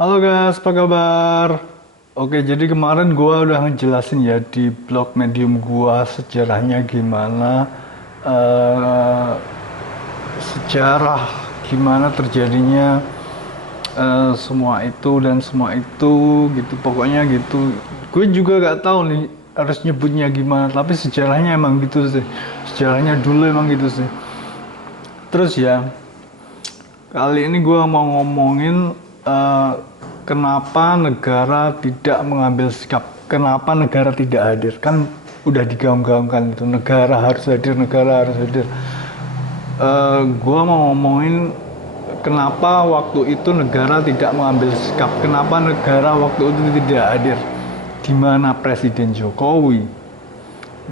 Halo guys, apa kabar? Oke, jadi kemarin gua udah ngejelasin ya di blog Medium gua sejarahnya gimana, eh, sejarah gimana terjadinya semua itu dan semua itu gitu. Pokoknya gitu. Gue juga gak tahu nih harus nyebutnya gimana, tapi sejarahnya emang gitu sih. Sejarahnya dulu emang gitu sih. Terus ya, kali ini gue mau ngomongin eh, kenapa negara tidak mengambil sikap, kenapa negara tidak hadir. Kan udah digaung-gaungkan itu, negara harus hadir, negara harus hadir. Gue mau ngomongin kenapa waktu itu negara tidak mengambil sikap, kenapa negara waktu itu tidak hadir. Di mana Presiden Jokowi.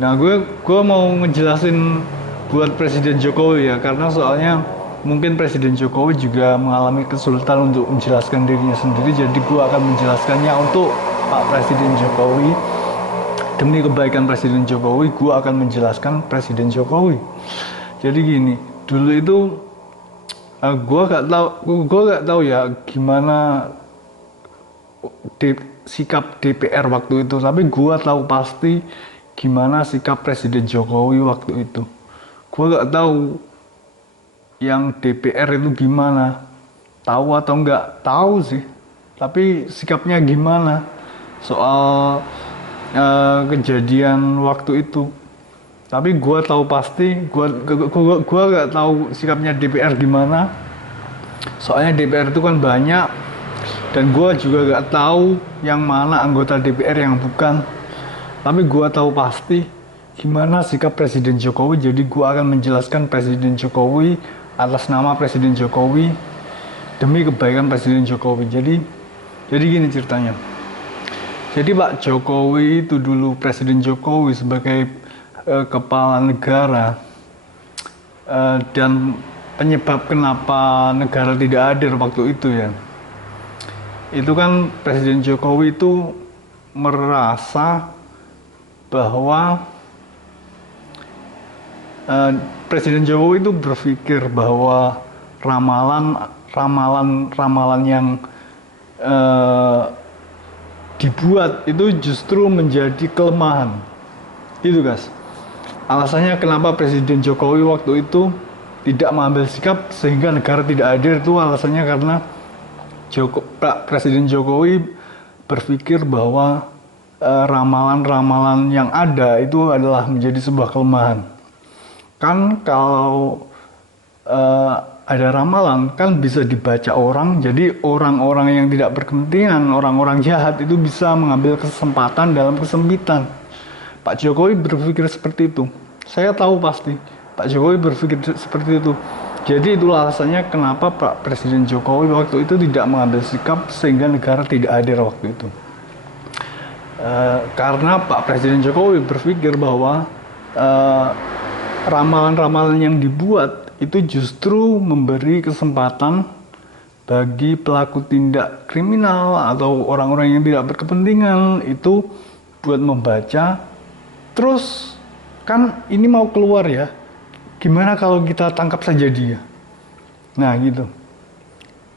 Nah, gue mau ngejelasin buat Presiden Jokowi ya, karena soalnya mungkin Presiden Jokowi juga mengalami kesulitan untuk menjelaskan dirinya sendiri, jadi gue akan menjelaskannya untuk Pak Presiden Jokowi. Demi kebaikan Presiden Jokowi, gue akan menjelaskan Presiden Jokowi. Jadi gini, dulu itu gue gak tahu ya gimana sikap DPR waktu itu, tapi gue tahu pasti gimana sikap Presiden Jokowi waktu itu. Gue gak tahu yang DPR itu gimana, tahu atau nggak tahu sih, tapi sikapnya gimana soal kejadian waktu itu. Tapi gue tahu pasti, gue gak tahu sikapnya DPR gimana, soalnya DPR itu kan banyak dan gue juga gak tahu yang mana anggota DPR yang bukan. Tapi gue tahu pasti gimana sikap Presiden Jokowi, jadi gue akan menjelaskan Presiden Jokowi atas nama Presiden Jokowi demi kebaikan Presiden Jokowi. Jadi gini ceritanya. Jadi Pak Jokowi itu dulu, Presiden Jokowi sebagai kepala negara, dan penyebab kenapa negara tidak hadir waktu itu ya. Itu kan Presiden Jokowi itu merasa bahwa Presiden Jokowi itu berpikir bahwa ramalan yang dibuat itu justru menjadi kelemahan. Itu guys. Alasannya kenapa Presiden Jokowi waktu itu tidak mengambil sikap sehingga negara tidak hadir, itu alasannya karena Presiden Jokowi berpikir bahwa ramalan-ramalan yang ada itu adalah menjadi sebuah kelemahan. Kan kalau ada ramalan kan bisa dibaca orang, jadi orang-orang yang tidak berkepentingan, orang-orang jahat itu bisa mengambil kesempatan dalam kesempitan. Pak Jokowi berpikir seperti itu. Saya tahu pasti Pak Jokowi berpikir seperti itu. Jadi itulah alasannya kenapa Pak Presiden Jokowi waktu itu tidak mengambil sikap sehingga negara tidak hadir waktu itu. Karena Pak Presiden Jokowi berpikir bahwa ramalan-ramalan yang dibuat itu justru memberi kesempatan bagi pelaku tindak kriminal atau orang-orang yang tidak berkepentingan itu buat membaca. Terus kan ini mau keluar ya, gimana kalau kita tangkap saja dia? Nah gitu.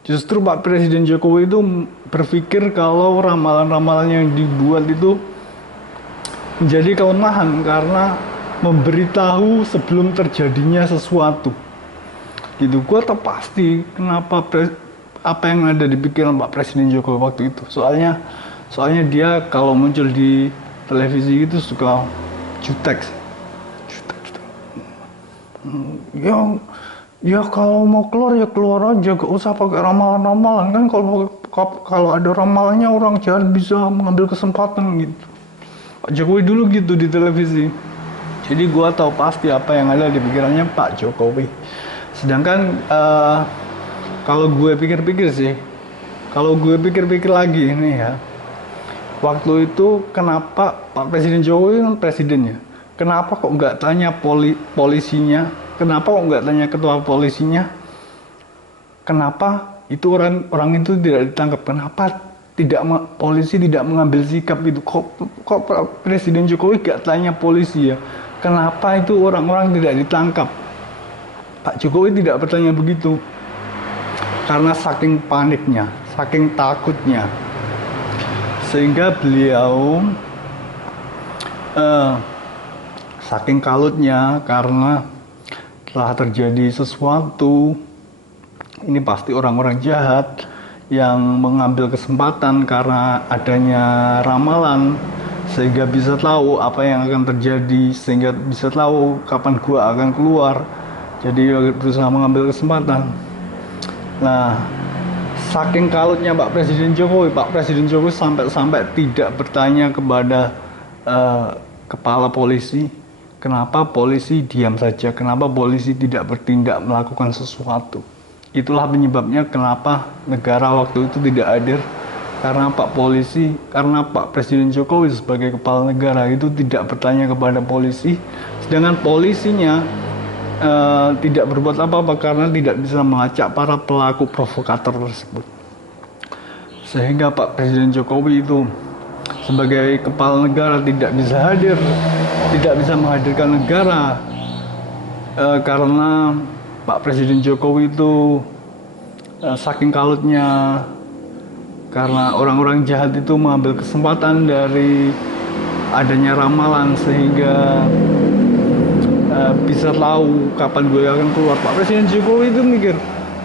Justru Pak Presiden Jokowi itu berpikir kalau ramalan-ramalan yang dibuat itu menjadi kelemahan karena memberitahu sebelum terjadinya sesuatu. Gitu. Gue tak pasti kenapa apa yang ada di pikiran Pak Presiden Jokowi waktu itu. Soalnya dia kalau muncul di televisi itu suka jutek. Ya kalau mau keluar ya keluar aja, gak usah pakai ramalan-ramalan kan. Kalau ada ramalannya orang jahat bisa mengambil kesempatan gitu. Pak Jokowi dulu gitu di televisi. Jadi gua tahu pasti apa yang ada di pikirannya Pak Jokowi. Sedangkan kalau gue pikir-pikir lagi ini ya, waktu itu kenapa Pak Presiden Jokowi kan presidennya, kenapa kok nggak tanya polisinya, kenapa kok nggak tanya ketua polisinya, kenapa itu orang itu tidak ditangkap, kenapa polisi tidak mengambil sikap itu, kok Presiden Jokowi nggak tanya polisi ya, kenapa itu orang-orang tidak ditangkap. Pak Jokowi tidak bertanya begitu. karena saking paniknya, saking takutnya, sehingga beliau saking kalutnya karena telah terjadi sesuatu. Ini pasti orang-orang jahat yang mengambil kesempatan karena adanya ramalan, sehingga bisa tahu apa yang akan terjadi, sehingga bisa tahu kapan gua akan keluar. Jadi berusaha mengambil kesempatan. Nah, saking kalutnya Pak Presiden Jokowi sampai tidak bertanya kepada kepala polisi, kenapa polisi diam saja, kenapa polisi tidak bertindak melakukan sesuatu. Itulah penyebabnya kenapa negara waktu itu tidak hadir, karena Pak Presiden Jokowi sebagai kepala negara itu tidak bertanya kepada polisi, sedangkan polisinya tidak berbuat apa-apa karena tidak bisa melacak para pelaku provokator tersebut. Sehingga Pak Presiden Jokowi itu sebagai kepala negara tidak bisa hadir, tidak bisa menghadirkan negara karena Pak Presiden Jokowi itu saking kalutnya karena orang-orang jahat itu mengambil kesempatan dari adanya ramalan, sehingga bisa tahu kapan gue akan keluar. Pak Presiden Jokowi itu mikir,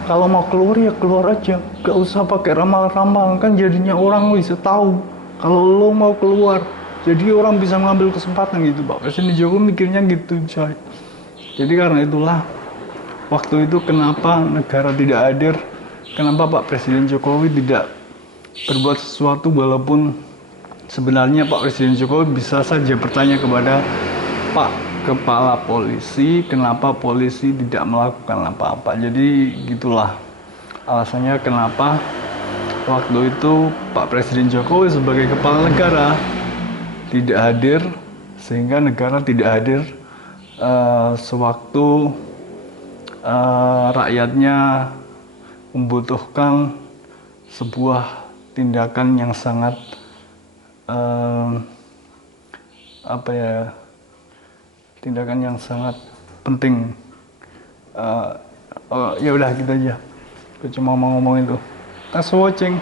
kalau mau keluar ya keluar aja, gak usah pakai ramal-ramal, kan jadinya orang bisa tahu kalau lo mau keluar, jadi orang bisa mengambil kesempatan gitu. Pak Presiden Jokowi mikirnya gitu, coy. Jadi karena itulah waktu itu kenapa negara tidak hadir, kenapa Pak Presiden Jokowi tidak berbuat sesuatu, walaupun sebenarnya Pak Presiden Jokowi bisa saja bertanya kepada Pak Kepala Polisi, kenapa polisi tidak melakukan apa-apa. Jadi gitulah alasannya kenapa waktu itu Pak Presiden Jokowi sebagai kepala negara tidak hadir, sehingga negara tidak hadir sewaktu rakyatnya membutuhkan sebuah tindakan yang sangat tindakan yang sangat penting. Ya udah gitu aja, gue cuma mau ngomong itu. Thanks for watching.